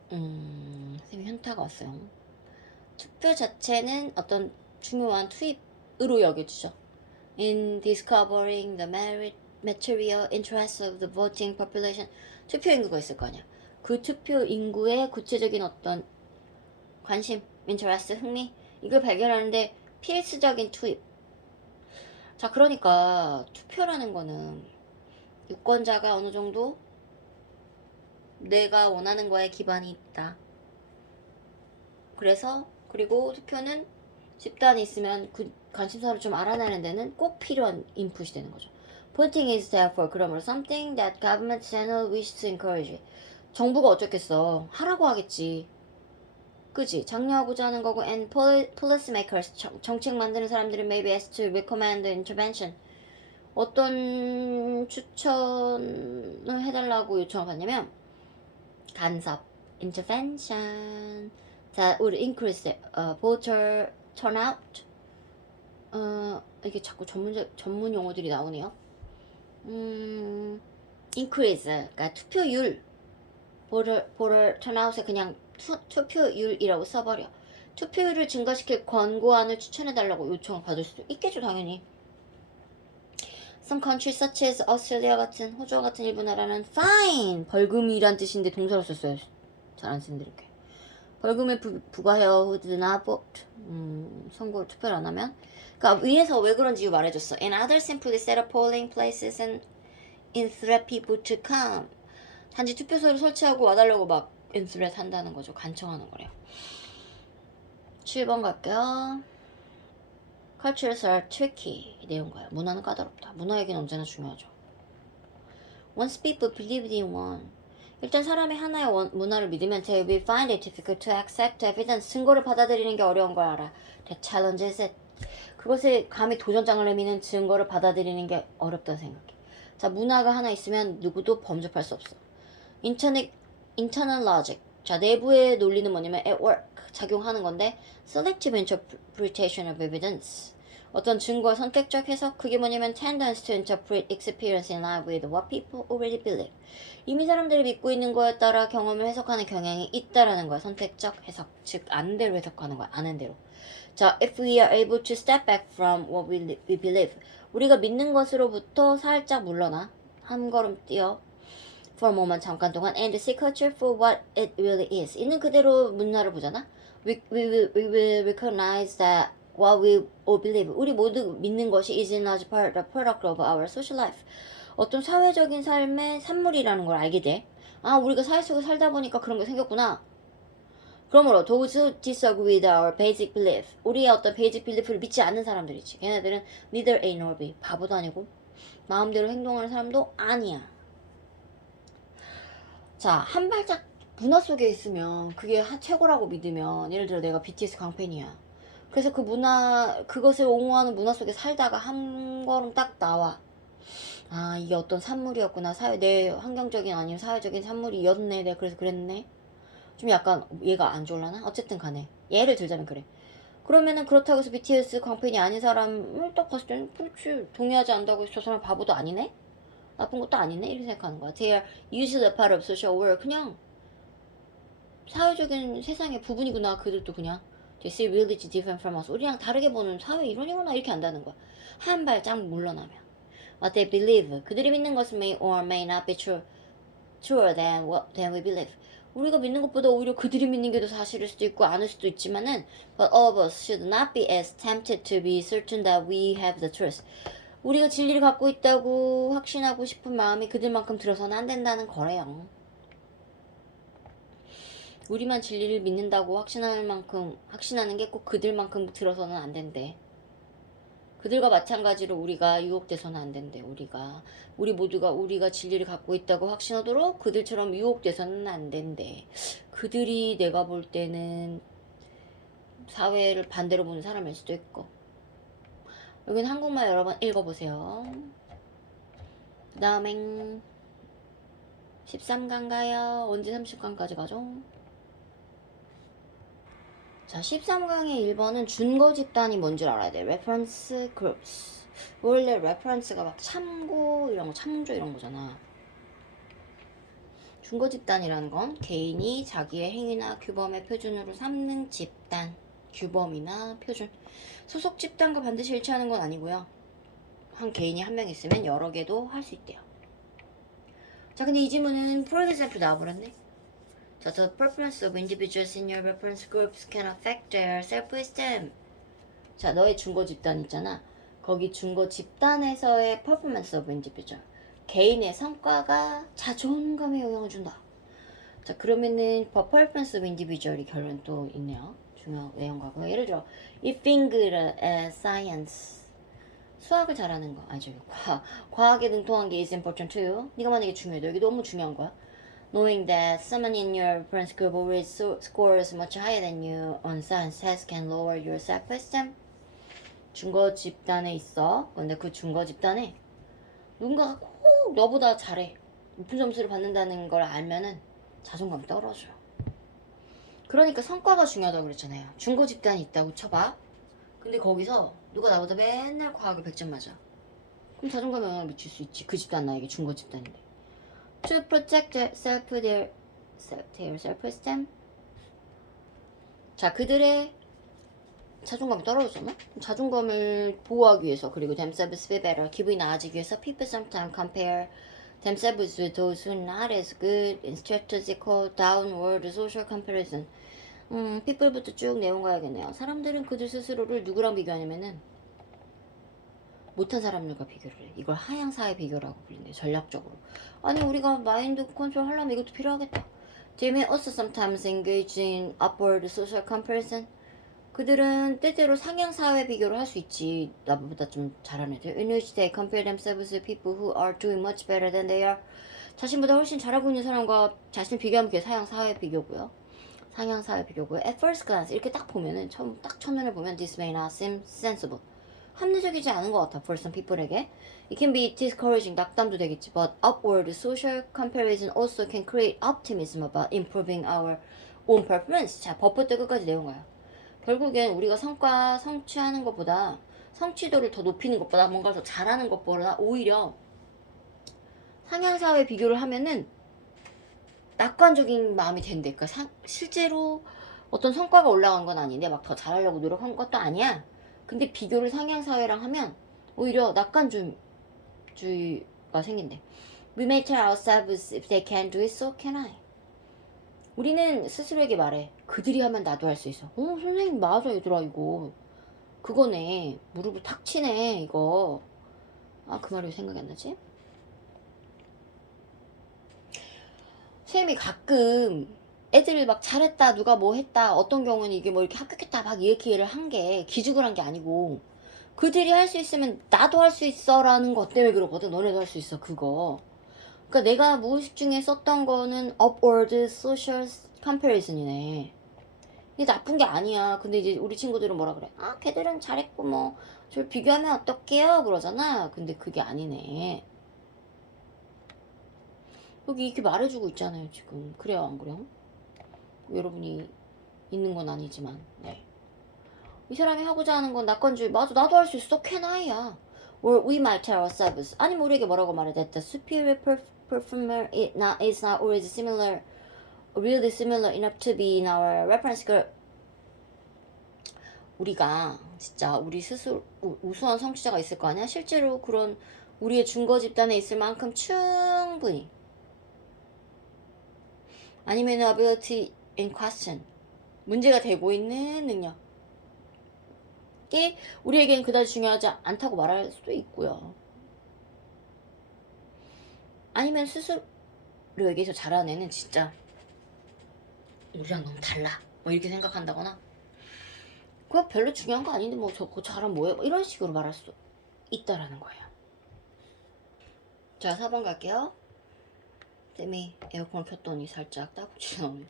선생님 현타가 왔어요. 투표 자체는 어떤 중요한 투입으로 여겨지죠. In discovering the material interests of the voting population. 투표 인구가 있을 거 아니야. 그 투표 인구의 구체적인 어떤 관심, interest, 흥미 이걸 발견하는데 필수적인 투입. 자, 그러니까 투표라는 거는 유권자가 어느 정도 내가 원하는 거에 기반이 있다. 그래서 그리고 투표는 집단이 있으면 그 관심사를 좀 알아내는 데는 꼭 필요한 인풋이 되는 거죠. Voting is therefore 그러므로 something that government channel wish to encourage. 정부가 어쩌겠어. 하라고 하겠지. 그지? 장려하고자 하는 거고 and policymakers 정책 만드는 사람들이 may be asked to recommend intervention. 어떤 추천을 해달라고 요청을 받냐면 간섭 intervention that would increase voter turnout. 이게 자꾸 전문 용어들이 나오네요. increase 그러니까 투표율 voter turnout에 그냥 투표율이라고 써버려. 투표율을 증가시킬 권고안을 추천해달라고 요청을 받을 수도 있겠죠 당연히. Some countries such as Australia 같은 호주와 같은 일부 나라는 fine 벌금이란 뜻인데 동사로 썼어요. 잘 안 쓴드릴게. 벌금에 부과하여 who do not vote 선거 투표를 안 하면. 그러니까 위에서 왜 그런지 말해줬어. And others simply set up polling places and threat people to come. 단지 투표소를 설치하고 와달라고 막 인스렛 한다는 거죠. 간청하는 거래요. 7번 갈게요. Cultures are tricky. 이 내용가요. 문화는 까다롭다. 문화 얘기는 언제나 중요하죠. Once people believed in one. 일단 사람이 하나의 문화를 믿으면 they will find it difficult to accept evidence. 증거를 받아들이는 게 어려운 걸 알아. That challenges it. 그것에 감히 도전장을 내미는 증거를 받아들이는 게 어렵다고 생각해. 자, 문화가 하나 있으면 누구도 범접할 수 없어. Internal logic. 자, 내부의 논리는 뭐냐면 at work. 작용하는 건데 selective interpretation of evidence. 어떤 증거의 선택적 해석. 그게 뭐냐면 tendency to interpret experience in line with what people already believe. 이미 사람들이 믿고 있는 거에 따라 경험을 해석하는 경향이 있다라는 거야. 선택적 해석. 즉 안대로 해석하는 거야. 아는 대로. 자, if we are able to step back from what we believe. 우리가 믿는 것으로부터 살짝 물러나. 한 걸음 뛰어. for a moment 잠깐 동안 and see culture for what it really is. 있는 그대로 문화를 보잖아. We will recognize that what we all believe. 우리 모두 믿는 것이 is in large part a product of our social life. 어떤 사회적인 삶의 산물이라는 걸 알게 돼. 아, 우리가 사회 속에 살다 보니까 그런 게 생겼구나. 그러므로 those who disagree with our basic belief. 우리의 어떤 베이직 빌리프를 믿지 않는 사람들이지. 걔네들은 neither A nor B. 바보도 아니고 마음대로 행동하는 사람도 아니야. 자, 한 발짝 문화 속에 있으면 그게 최고라고 믿으면 예를 들어 내가 BTS 광팬이야. 그래서 그 문화, 그것을 옹호하는 문화 속에 살다가 한 걸음 딱 나와. 아, 이게 어떤 산물이었구나. 내 환경적인 아니면 사회적인 산물이었네. 내가 그래서 그랬네. 좀 약간 얘가 안 좋을라나? 어쨌든 간에. 예를 들자면 그래. 그러면은 그렇다고 해서 BTS 광팬이 아닌 사람을 딱 봤을 때는 그렇지. 동의하지 않는다고 해서 저 사람 바보도 아니네? 나쁜 것도 아니네? 이렇게 생각하는 거야. They are usually a part of social world. 그냥 사회적인 세상의 부분이구나. 그들도 그냥 They see reality different from us. 우리랑 다르게 보는 사회 이론이구나. 이렇게 안다는 거야. 한 발짝 물러나면. What they believe. 그들이 믿는 것은 may or may not be truer than we believe. 우리가 믿는 것보다 오히려 그들이 믿는 게 더 사실일 수도 있고 아닐 수도 있지만은 But all of us should not be as tempted to be certain that we have the truth. 우리가 진리를 갖고 있다고 확신하고 싶은 마음이 그들만큼 들어서는 안 된다는 거래요. 우리만 진리를 믿는다고 확신하는 게 꼭 그들만큼 들어서는 안 된대. 그들과 마찬가지로 우리가 유혹돼서는 안 된대. 우리 모두가 우리가 진리를 갖고 있다고 확신하도록 그들처럼 유혹돼서는 안 된대. 그들이 내가 볼 때는 사회를 반대로 보는 사람일 수도 있고. 여기는 한국말 여러 번 읽어보세요. 그 다음에 13강가요? 언제 30강까지 가죠? 자, 13강의 1번은 준거 집단이 뭔지 알아야 돼. reference groups. 원래 reference가 막 참고 이런 거, 참조 이런 거잖아. 준거 집단이라는 건 개인이 자기의 행위나 규범의 표준으로 삼는 집단, 규범이나 표준. 소속 집단과 반드시 일치하는 건 아니고요. 한 개인이 한 명 있으면 여러 개도 할 수 있대요. 자, 근데 이 질문은 for example 나와버렸네. 자, the performance of individuals in your reference groups can affect their self-esteem. 자, 너의 준거 집단 있잖아. 거기 준거 집단에서의 performance of individual. 개인의 성과가 자존감에 영향을 준다. 자, 그러면은 performance of individual이 결론 또 있네요. 중요 내용과고. 예를 들어, if being good at science. 수학을 잘하는 거. 아니, 저기, 과학에 능통한 게 is important to you. 네가 만약에 중요해. 여기 너무 중요한 거야. Knowing that someone in your reference group always scores much higher than you on science tests can lower your self-esteem. 준거 집단에 있어. 근데 그 준거 집단에 누군가가 꼭 너보다 잘해. 높은 점수를 받는다는 걸 알면은 자존감이 떨어져요. 그러니까 성과가 중요하다고 그랬잖아요. 준거 집단이 있다고 쳐봐. 근데 거기서 누가 나보다 맨날 과학을 100점 맞아. 그럼 자존감에 영향을 미칠 수 있지. 그 집단 나에게 준거 집단인데. To protect their self-esteem. 자, 그들의 자존감이 떨어지잖아? 자존감을 보호하기 위해서, 그리고 themselves feel better, 기분이 나아지기 위해서 people sometimes compare themselves with those who are not as good in statistical downward social comparison. people부터 쭉 내용 가야겠네요. 사람들은 그들 스스로를 누구랑 비교하냐면은 못한 사람들과 비교를 해. 이걸 하향사회 비교라고 불린대. 전략적으로. 아니, 우리가 마인드 컨트롤 하려면 이것도 필요하겠다. They may also sometimes engage in upward social comparison. 그들은 때때로 상향사회 비교를 할 수 있지. 나보다 좀 잘하는 애들. In which they compare themselves with people who are doing much better than they are. 자신보다 훨씬 잘하고 있는 사람과 자신을 비교하면 그게 상향사회 비교고요. 상향사회 비교고요. At first glance 이렇게 딱 보면은 딱 첫눈에 보면 this may not seem sensible. 합리적이지 않은 것 같아. For some people에게. It can be discouraging. 낙담도 되겠지. But upward social comparison also can create optimism about improving our own performance. 자, 버퍼 때 끝까지 내용 가요. 결국엔 우리가 성취하는 것보다 성취도를 더 높이는 것보다 뭔가 더 잘하는 것보다 오히려 상향사회 비교를 하면은 낙관적인 마음이 된대. 그러니까 실제로 어떤 성과가 올라간 건 아닌데 막 더 잘하려고 노력한 것도 아니야. 근데 비교를 상향사회랑 하면 오히려 낙관주의가 생긴대. We may tell ourselves if they can do it, so can I. 우리는 스스로에게 말해. 그들이 하면 나도 할 수 있어. 선생님 맞아 얘들아 이거. 그거네. 무릎을 탁 치네 이거. 아, 그 말이 왜 생각이 안 나지? 선생님이 가끔 애들 막 잘했다 누가 뭐 했다 어떤 경우는 이게 뭐 이렇게 합격했다 막 이렇게 얘를 한 게 기죽을 한 게 아니고 그들이 할 수 있으면 나도 할 수 있어 라는 것 때문에 그러거든. 너네도 할 수 있어 그거. 그러니까 내가 무의식 중에 썼던 거는 upward social comparison이네. 이게 나쁜 게 아니야. 근데 이제 우리 친구들은 뭐라 그래? 아, 걔들은 잘했고 뭐 저를 비교하면 어떡해요? 그러잖아. 근데 그게 아니네. 여기 이렇게 말해주고 있잖아요 지금. 그래요 안 그래요? 여러분이 있는 건 아니지만 네. 이 사람이 하고자 하는 건 낙관주의. 맞아 나도 할 수 있어. can I야. Or we might tell ourselves. 아니면 우리에게 뭐라고 말해? That the superior performer is not always similar, really similar enough to be in our reference group. 우리가 진짜 우리 스스로 우수한 성취자가 있을 거 아니야? 실제로 그런 우리의 준거 집단에 있을 만큼 충분히. 아니면 ability in question. 문제가 되고 있는 능력. 게 우리에겐 그다지 중요하지 않다고 말할 수도 있고요. 아니면 스스로에게서 잘하는 애는 진짜 우리랑 너무 달라. 뭐 이렇게 생각한다거나. 그거 별로 중요한 거 아닌데 뭐 저거 잘하면 뭐해? 뭐 이런 식으로 말할 수 있다라는 거예요. 자, 4번 갈게요. 쌤이 에어컨 켰더니 살짝 따뜻이 나오네.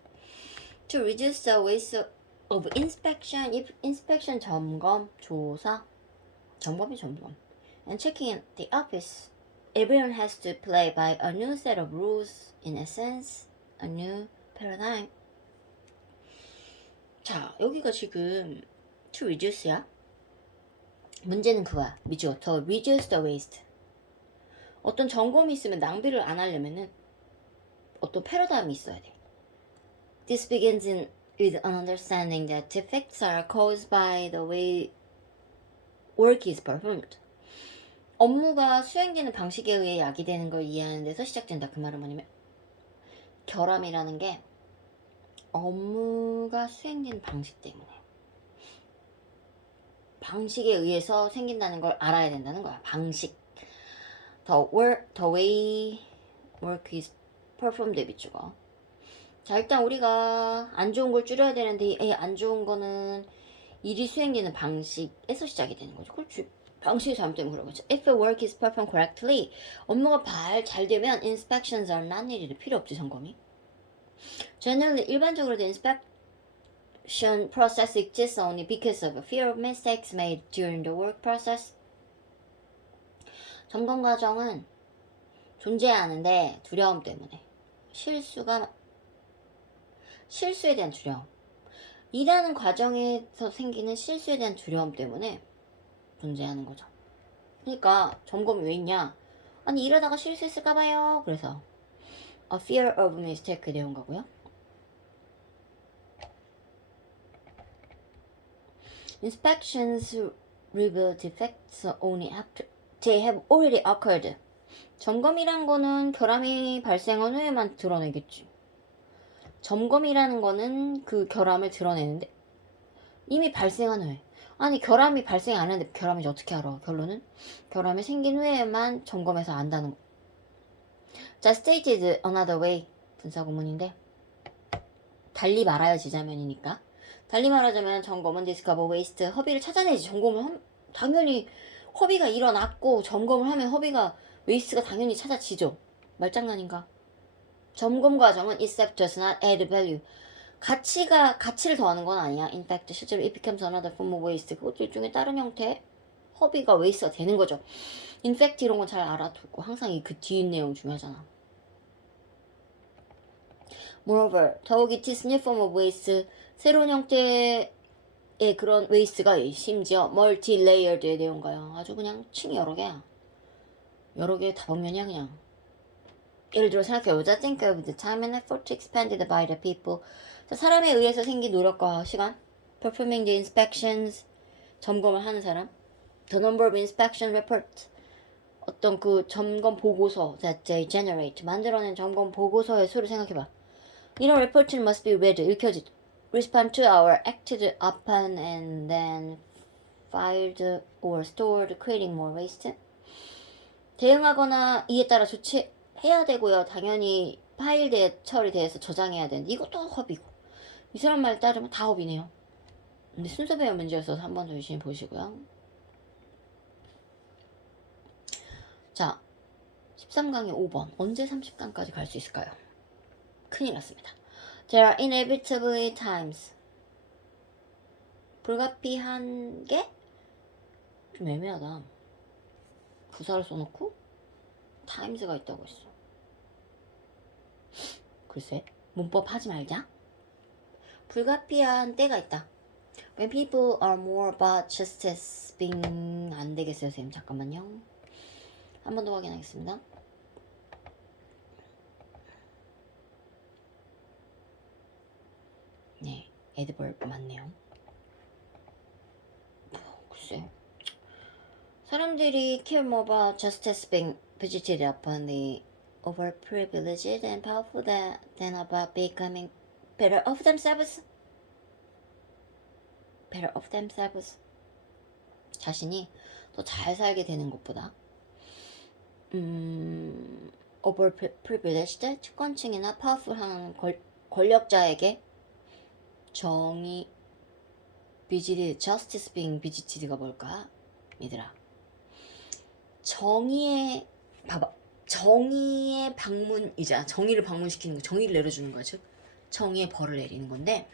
To reduce the waste of inspection, if inspection 점검, 조사, 점검이 점검, and checking in the office. everyone has to play by a new set of rules. In essence, a new paradigm. 자, 여기가 지금 to reduce야. 문제는 그거야. 미죠. 더 reduce the waste. 어떤 점검이 있으면 낭비를 안 하려면은 어떤 패러다임이 있어야 돼. This begins with an understanding that defects are caused by the way work is performed. 업무가 수행되는 방식에 의해 야기되는 걸 이해하는 데서 시작된다. 그 말은 뭐냐면 결함이라는 게 업무가 수행되는 방식 때문에 방식에 의해서 생긴다는 걸 알아야 된다는 거야. 방식. The way work is performed 비추고. 자, 일단 우리가 안 좋은 걸 줄여야 되는데 안 좋은 거는 일이 수행되는 방식에서 시작이 되는 거죠. 그렇지. 방식이 잘못되면 그런 거죠. If the work is performed correctly, 업무가 잘 되면 inspections are not needed. 필요 없지, 점검이. Generally, 일반적으로 the inspection process exists only because of a fear of mistakes made during the work process. 점검 과정은 존재하는데 두려움 때문에 실수에 대한 두려움. 일하는 과정에서 생기는 실수에 대한 두려움 때문에 존재하는 거죠. 그러니까 점검이 왜 있냐? 아니 일하다가 실수했을까봐요. 그래서 a fear of mistake 내용 거고요. Inspections reveal defects only after they have already occurred. 점검이란 거는 결함이 발생한 후에만 드러내겠지. 점검이라는 거는 그 결함을 드러내는데 이미 발생한 후에. 아니 결함이 발생 안 했는데 결함인지 어떻게 알아? 결론은 결함이 생긴 후에만 점검해서 안다는 거. 자, stated another way 분사구문인데 달리 말하여지자면이니까 달리 말하자면 점검은 discover waste 허비를 찾아내지. 점검을 당연히 허비가 일어났고 점검을 하면 허비가 웨이스트가 당연히 찾아지죠. 말장난인가? 점검 과정은 except does not add value. 가치를 더하는 건 아니야. In fact, 실제로 it becomes another form of waste. 그것도 일종의 다른 형태의 허비가 웨이스트가 되는 거죠. In fact 이런 건 잘 알아두고 항상 그 뒤에 내용 중요하잖아. Moreover, 더욱이 it is new form of waste. 새로운 형태의 그런 웨이스트가 심지어 multi-layered의 내용가요. 아주 그냥 층이 여러 개야. 여러 개의 다방면이야 그냥. 예를 들어 생각해보자. Think of the time and effort expended by the people. 사람에 의해서 생긴 노력과 시간. Performing the inspections. 점검을 하는 사람. The number of inspection reports. 어떤 그 점검 보고서 that they generate. 만들어낸 점검 보고서의 수를 생각해봐. 이런 report는 must be read. 읽혀지. Respond to or acted upon and then filed or stored creating more waste. 대응하거나 이에 따라 조치해야 되고요. 당연히 파일에 처리돼서 저장해야 되는데 이것도 허비고. 이 사람 말 따르면 다 허비네요. 근데 순서 배열 문제였어서 한 번 더 유심히 보시고요. 자, 13강의 5번. 언제 30강까지 갈 수 있을까요? 큰일 났습니다. There are inevitably times. 불가피한 게 좀 애매하다. 부사를 써놓고 times가 있다고 했어. 글쎄, 문법 하지 말자. 불가피한 때가 있다. When people are more about justice being 안 되겠어요, 선생님. 잠깐만요. 한 번 더 확인하겠습니다. 네, adverb 맞네요. 글쎄. 사람들이 care more about justice being visited upon the overprivileged and powerful than about becoming better of themselves. better of themselves. 자신이 더 잘 살게 되는 것보다 overprivileged 특권층이나 powerful한 권력자에게 정의 visited, justice being visited가 뭘까? 얘들아, 정의의 방문이자 정의를 방문시키는 거, 정의를 내려주는 거야. 즉 정의의 벌을 내리는 건데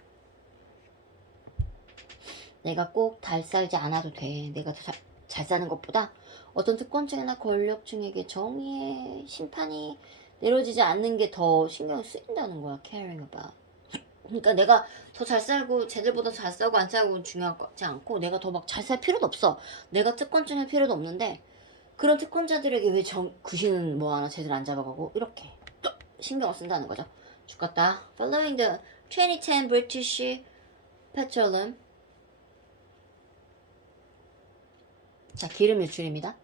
내가 꼭 잘 살지 않아도 돼. 내가 더 잘 사는 것보다 어떤 특권층이나 권력층에게 정의의 심판이 내려지지 않는 게 더 신경 쓰인다는 거야. caring about. 그러니까 내가 더 잘 살고 쟤들보다 잘 살고 안 살고 중요하지 않고 내가 더 막 잘 살 필요도 없어. 내가 특권층일 필요도 없는데 그런 특권자들에게 왜 구시는 뭐 하나 쟤들 안 잡아가고 이렇게 신경을 쓴다는 거죠. 죽겠다. Following the 2010 British Petroleum. 자, 기름 유출입니다.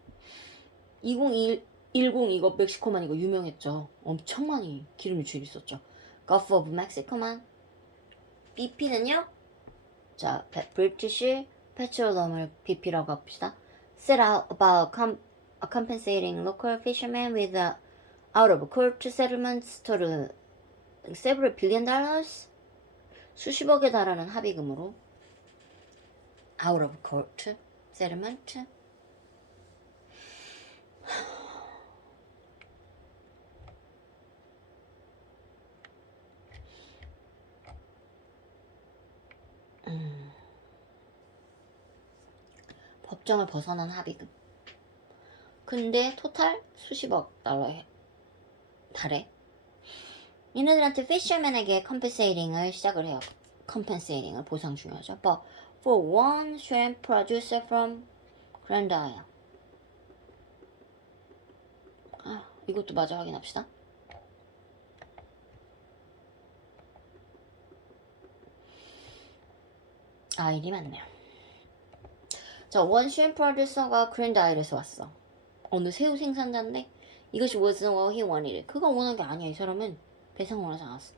2010 이거 멕시코만 이거 유명했죠. 엄청 많이 기름 유출이 있었죠. Gulf of Mexico만. BP는요. 자, British Petroleum을 BP라고 합시다. Set out about compensating local fishermen with out-of-court settlements totaling several billion dollars. 수십억에 달하는 합의금으로 out-of-court settlement. 법정을 벗어난 합의금. 근데 토탈 수십억 달러에 달해. 얘네들한테 피셔맨에게 compensating을 시작을 해요. compensating을 보상 중요하죠. But for one shrimp producer from Grand Isle. 아, 이것도 마저 확인합시다. 아, 일이 많네요. 자, 원 shrimp producer가 Grand Isle에서 왔어. 어느 새우 생산자인데 이것이 wasn't what he wanted. 그가 원한 게 아니야. 이 사람은 배상 원하지 않았어.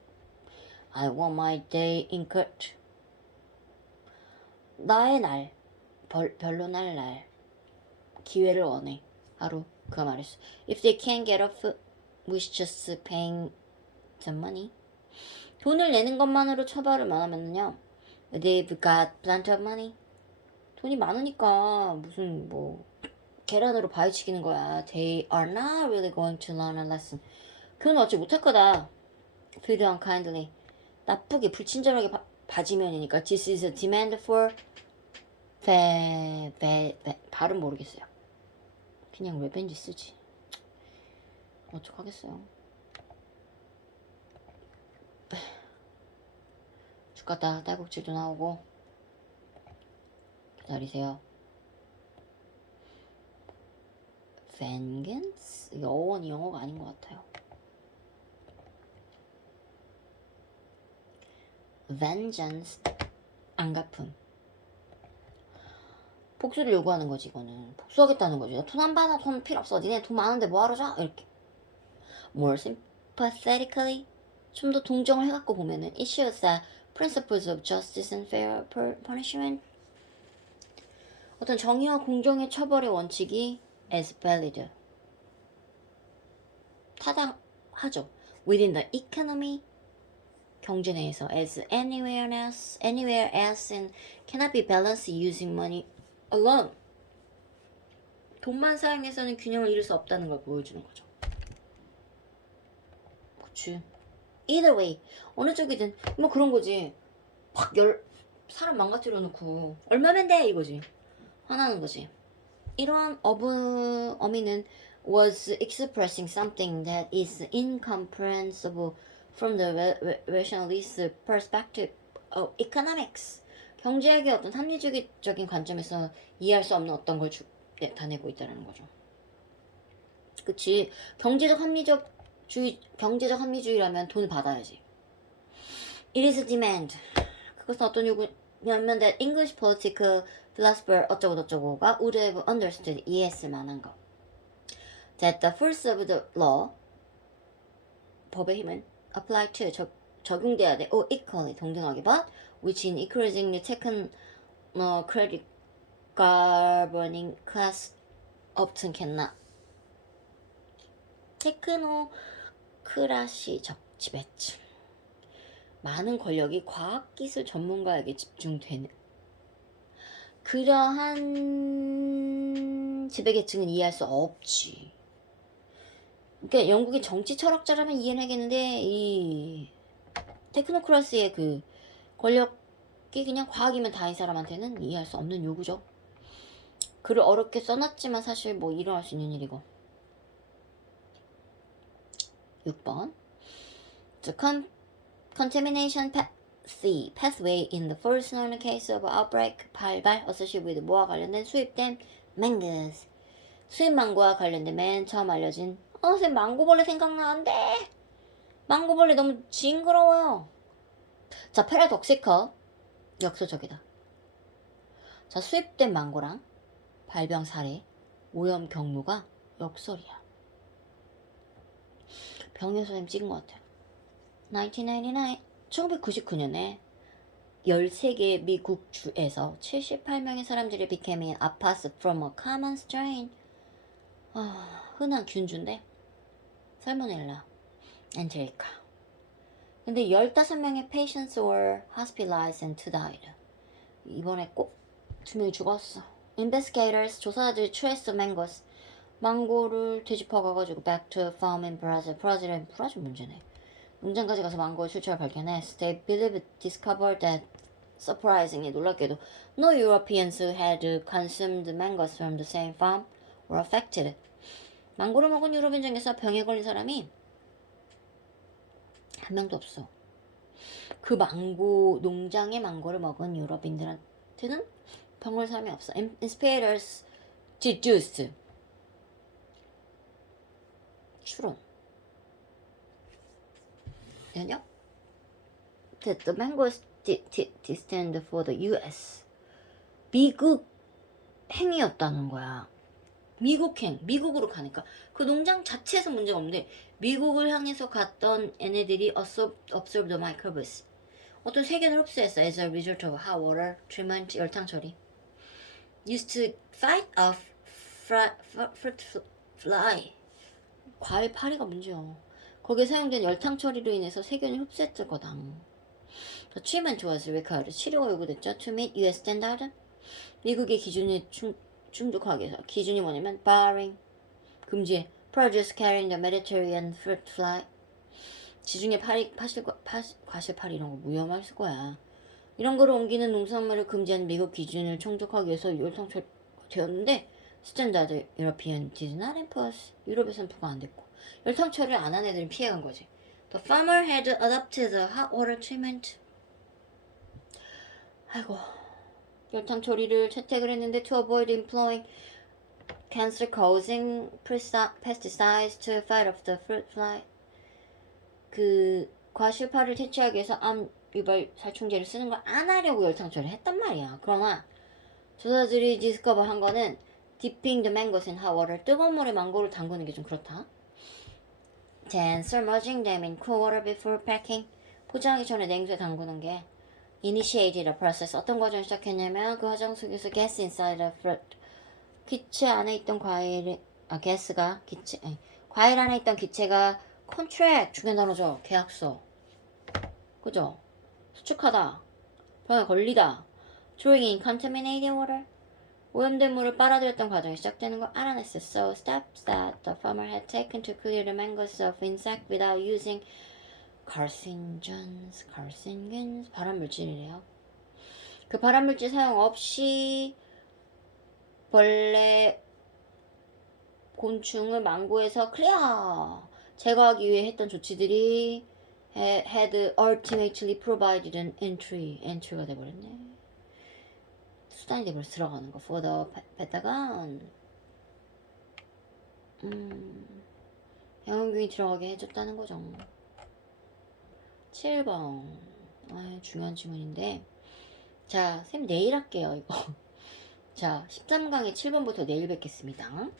I want my day in court. 나의 날, 변론할 날, 기회를 원해. 하루 그가 말했어. If they can't get off with just paying the money. 돈을 내는 것만으로 처벌을 만하면요. They've got plenty of money. 돈이 많으니까 무슨 뭐 계란으로 바위치기는 거야. They are not really going to learn a lesson. 그건 어찌 못할 거다. Feed unkindly. 나쁘게 불친절하게 봐지면이니까 This is a demand for 발음 모르겠어요. 그냥 revenge 쓰지. 어떡하겠어요. 죽겠다. 딸꾹질도 나오고. 기다리세요. vengeance? 이게 어원이 영어가 아닌 것 같아요. vengeance. 안갚음. 복수를 요구하는 거지. 이거는 복수하겠다는 거지. 돈 안 받아. 돈 필요 없어. 니네 돈 많은데 뭐하러 줘? 이렇게. more sympathetically. 좀 더 동정을 해갖고 보면은 it shows that principles of justice and fair punishment. 어떤 정의와 공정의 처벌의 원칙이 as valid. 타당하죠. within the economy. 경제 내에서 as anywhere else and cannot be balanced using money alone. 돈만 사용해서는 균형을 이룰 수 없다는 걸 보여주는 거죠. 그치. Either way, 어느 쪽이든 뭐 그런 거지. 확 사람 망가뜨려 놓고 얼마면 돼 이거지. 화나는 거지. 이러한 어미는 was expressing something that is incomprehensible from the rationalist perspective of economics. 경제학의 어떤 합리주의적인 관점에서 이해할 수 없는 어떤 걸 나타내고 있다는 거죠. 그치. 경제적 합리주의라면 돈을 받아야지. It is a demand. 그것은 어떤 요구냐면 that English political philosopher 어쩌고저쩌고가 would have understood 이해했을 만한 거. That the force of the law 법의 힘은 apply to 적용돼야 돼. equally 동등하게 but which in increasingly taken credit governing class often cannot. 테크노크라시적 지배층. 많은 권력이 과학기술 전문가에게 집중되는 그러한 지배계층은 이해할 수 없지. 그러니까 영국의 정치 철학자라면 이해는 하겠는데 이 테크노크라스의 그 권력이 그냥 과학이면 다인 사람한테는 이해할 수 없는 요구죠. 글을 어렵게 써놨지만 사실 뭐 일어날 수 있는 일이고. 6번. The contamination pathway in the first known case of outbreak 발발 associated with 뭐와 관련된 수입된 mangus. 수입 망고와 관련된 맨 처음 알려진 선생님 망고벌레 생각나는데 망고벌레 너무 징그러워요. 자, 패러독시커 역설적이다. 자, 수입된 망고랑 발병 사례, 오염 경로가 역설이야. 병현 선생님 찍은 것 같아요. 1999년에 13개 미국 주에서 78명의 사람들이 became apath from a common strain. 흔한 균주인데 살모넬라, 엔테리카. 근데 15명의 patients were hospitalized and 2 died. 이번에 꼭 2명이 죽었어. Investigators, 조사자들이 trace mangoes, 망고를 되짚어가가지고 back to farm in Brazil. 브라질 문제네. 농장까지 가서 망고의 출처를 발견했어. They discovered that surprisingly 놀랍게도 no Europeans who had consumed mangoes from the same farm were affected. 망고를 먹은 유럽인 중에서 병에 걸린 사람이 한 명도 없어. 그 망고 농장의 망고를 먹은 유럽인들한테는 병 걸린 사람이 없어. Inspirators deduced. 추론. 아니요? That the mangoes destined for the U.S. 미국 행이었다는 거야. 미국행, 미국으로 가니까 그 농장 자체에서 문제가 없는데 미국을 향해서 갔던 얘네들이 absorb the microbes. 어떤 세균을 흡수했어. As a result of hot water treatment, 열탕 처리. Used to fight off fruit fly. 과일 파리가 문제야. 거기에 사용된 열탕 처리로 인해서 세균이 흡수했을 거다. The treatment was required. 치료가 요구됐죠. To meet U.S. standard. 미국의 기준에 충족하기 위해서. 기준이 뭐냐면 barring, 금지해. Produce carrying the Mediterranean fruit fly. 지중해 과실파리 이런 거 위험할 거야. 이런 거를 옮기는 농산물을 금지한 미국 기준을 충족하기 위해서 열탕 처리되었는데 스탠다드 유러피언 did not enforce. 유럽에서는 부과 안 됐고 열탕 처리를 안 한 애들은 피해간 거지. The farmer had adopted the hot water treatment. 아이고, 열탕 처리를 채택을 했는데 to avoid employing cancer-causing pesticides to fight off the fruit fly. 그 과실파를 퇴치하기 위해서 암 유발 살충제를 쓰는 걸 안 하려고 열탕 처리를 했단 말이야. 그러나 조사들이 디스커버 한 거는 dipping the mangoes in hot water. 뜨거운 물에 망고를 담그는 게 좀 그렇다. Then submerging them in cool water before packing. 포장하기 전에 냉수에 담그는 게 initiated a process. 어떤 과정을 시작했냐면 그 화장 속에서 gas inside the fruit. 기체 안에 있던 과일 안에 있던 기체가 contract. 중요한 단어죠. 계약서. 그죠? 수축하다. 병에 걸리다. Drawing in contaminated water. 오염된 물을 빨아들였던 과정이 시작되는 걸 알아냈어. So steps that the farmer had taken to clear the mangoes of insect without using carcinogens, 발암물질이래요. 그 발암물질 사용 없이 벌레, 곤충을 망고에서 클리어 제거하기 위해 했던 조치들이 had ultimately provided an entry가 돼버렸네. 수단이 돼버려서 들어가는 거. for the Pentagon. 병원균이 들어가게 해줬다는 거죠. 7번. 중요한 질문인데. 자, 선생님 내일 할게요, 이거. 자, 13강의 7번부터 내일 뵙겠습니다.